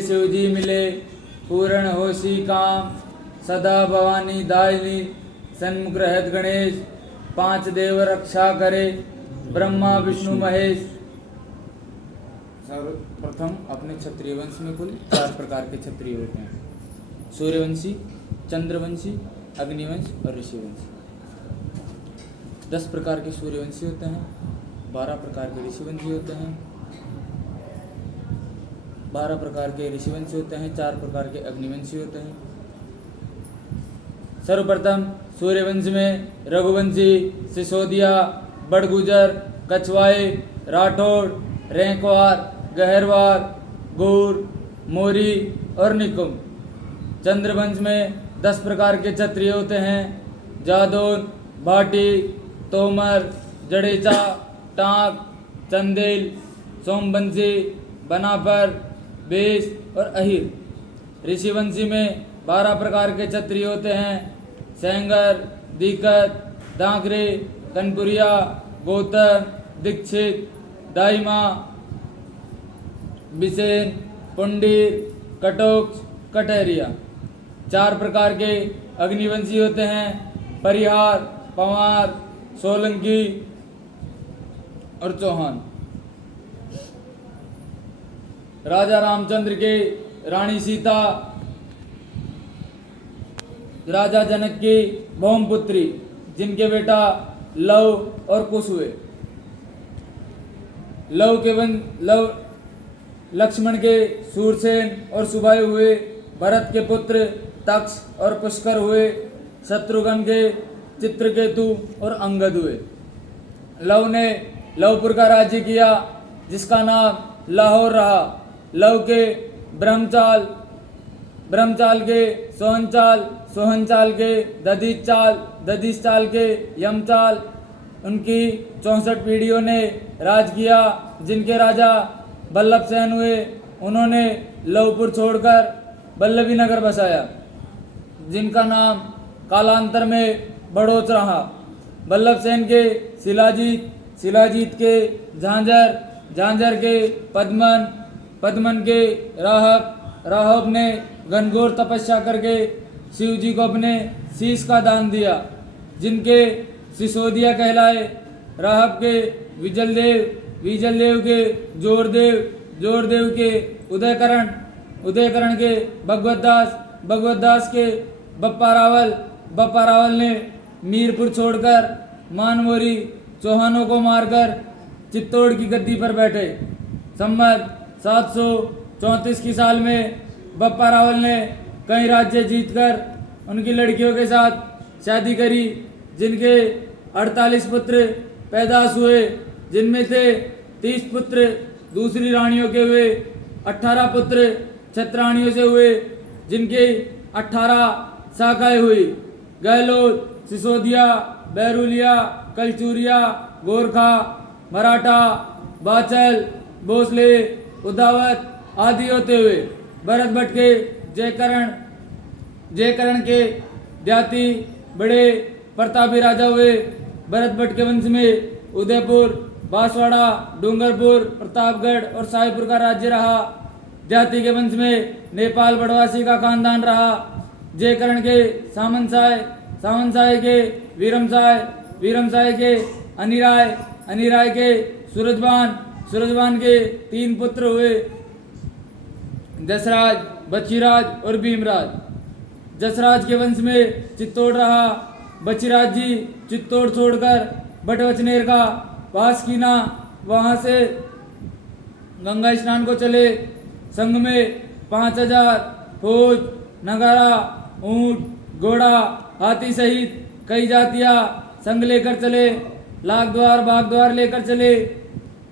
शिव जी मिले पूर्ण होशी काम, सदा भवानी दायिनी सन्मुख रहत गणेश, पांच देव रक्षा करे ब्रह्मा विष्णु महेश। सर्वप्रथम अपने क्षत्रिय वंश में कुल 4 प्रकार के क्षत्रिय होते हैं, सूर्यवंशी, चंद्रवंशी, अग्निवंश और ऋषिवंशी। 10 प्रकार के सूर्यवंशी होते हैं, 12 प्रकार के ऋषिवंशी होते हैं, 12 प्रकार के ऋषिवंशी होते हैं, 4 प्रकार के अग्निवंशी होते हैं। सर्वप्रथम सूर्यवंश में रघुवंशी, सिसोदिया, बड़गुजर, कछवाए, राठौड़, रैंकवार, गहरवार, गौर, मोरी और निकुम। चंद्रवंश में 10 प्रकार के क्षत्रिय होते हैं, जादौन, भाटी, तोमर, जडेजा, टाँक, चंदेल, सोमवंशी, बनापर, बेस और अहिर। ऋषिवंशी में 12 प्रकार के क्षत्रिय होते हैं, सेंगर, दीकत, दांकरे, कनपुरिया, गौतम, दीक्षित, दाइमा, बिसेन, पुंडीर, कटोक्ष, कटहरिया। 4 प्रकार के अग्निवंशी होते हैं, परिहार, पंवार, सोलंकी और चौहान। राजा रामचंद्र के रानी सीता राजा जनक की भौमपुत्री, जिनके बेटा लव और कुश हुए। लव लक्ष्मण के सूरसेन और सुबाहु हुए, भरत के पुत्र तक्ष और पुष्कर हुए, शत्रुघ्न के चित्रकेतु और अंगद हुए। लव ने लवपुर का राज्य किया, जिसका नाम लाहौर रहा। लव के ब्रह्मचाल के सोहनचाल, सोहनचाल के दधीचाल के यमचाल। उनकी 64 पीढ़ियों ने राज किया, जिनके राजा बल्लभ सेन हुए। उन्होंने लवपुर छोड़कर बल्लभी नगर बसाया, जिनका नाम कालांतर में बड़ोच रहा। बल्लभ सेन के शिलाजीत के झांझर के पद्मन के राहब ने घनघोर तपस्या करके शिव जी को अपने शीश का दान दिया, जिनके सिसोदिया कहलाए। राहब के विजलदेव के जोरदेव के उदयकरण के भगवतदास के बप्पा रावल ने मीरपुर छोड़कर मानमोरी चौहानों को मारकर चित्तौड़ की गद्दी पर बैठे। संवत 734 की साल में बप्पा रावल ने कई राज्य जीतकर उनकी लड़कियों के साथ शादी करी, जिनके 48 पुत्र पैदाश हुए, जिनमें से 30 पुत्र दूसरी रानियों के हुए, 18 पुत्र छत्राणियों से हुए, जिनकी 18 शाखाएं हुई। गहलोत, सिसोदिया, बैरुलिया, कलचूरिया, गोरखा, मराठा, बाचल, भोसले, उदावत आदि होते हुए भरत भट्ट के जयकरण के जाति बड़े प्रतापी राजा हुए। भरत भट्ट के वंश में उदयपुर, बांसवाड़ा, डूंगरपुर, प्रतापगढ़ और साहेबपुर का राज्य रहा। जाति के वंश में नेपाल बड़वासी का खानदान रहा। जयकरण के सामंतसाय के वीरमसाय के अनिराय के सूरजबान के 3 पुत्र हुए, जसराज, बचीराज और भीमराज। जसराज के वंश में चित्तौड़ रहा। बचीराज जी चित्तौड़ छोड़कर बटवचनेर का वास कीना, वहां से गंगा स्नान को चले। संग में 5000 फौज, नगारा, ऊंट, घोड़ा, हाथी सहित कई जातियां संग लेकर चले। बागद्वार लेकर चले।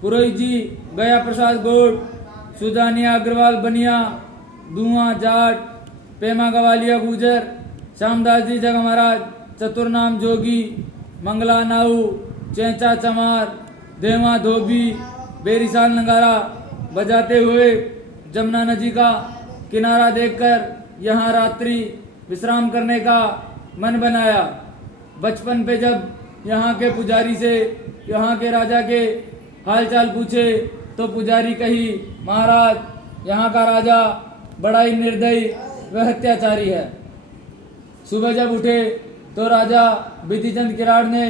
पुरोहित जी गया प्रसाद गोड, सुजानिया अग्रवाल बनिया, धुआं जाट, पेमा गवालिया गुजर, श्यामदास जी जग महाराज, चतुर्नाम जोगी, मंगला नाऊ, चैंचा चमार, देवा धोबी, बेरिसाल नगारा बजाते हुए जमुना नदी का किनारा देखकर यहाँ रात्रि विश्राम करने का मन बनाया। बचपन पे जब यहाँ के पुजारी से यहाँ के राजा के हालचाल पूछे तो पुजारी कही, महाराज यहाँ का राजा बड़ा ही निर्दयी व हत्याचारी है। सुबह जब उठे तो राजा बिधिचंद किराड़ ने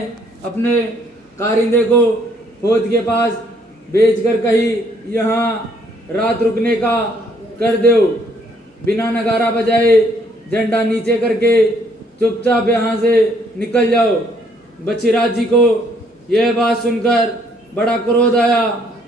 अपने कारिंदे को फौज के पास भेजकर कही, यहाँ रात रुकने का कर दो। बिना नगारा बजाए झंडा नीचे करके चुपचाप यहाँ से निकल जाओ। बछीराज जी को यह बात सुनकर बड़ा क्रोध आया